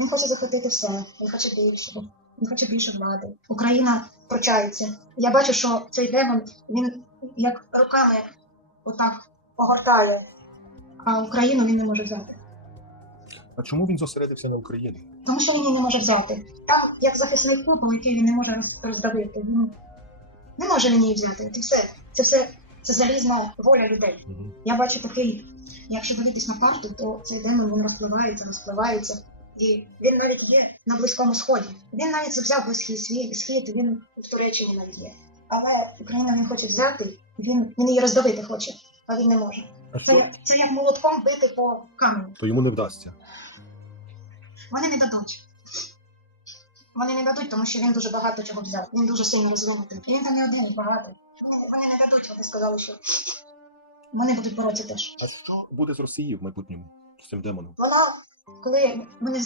Він хоче захопити все, він хоче більшого, він хоче більше влади. Україна пручається. Я бачу, що цей демон він як руками отак погортає, а Україну він не може взяти. А чому він зосередився на Україні? Тому що він її не може взяти. Там як захисний купол, який він не може роздавити. Він не може він її взяти. Це все. Це все це залізна воля людей. Угу. Я бачу такий, якщо дивитись на карту, то цей демон він розпливається, розпливається. І він навіть є на Близькому Сході. Він навіть взяв близький світ, схід, він в Туреччині навіть є. Але Україна він хоче взяти, він, він її роздавити хоче, а він не може. А Це, як- це як молотком бити по каменю. То йому не вдасться. Вони не дадуть. Вони не дадуть, тому що він дуже багато чого взяв. Він дуже сильно розвинутий. І він там не один, багато. Вони, не дадуть, вони сказали, що вони будуть боротися теж. А що буде з Росією в майбутньому з цим демоном? Воно, коли вони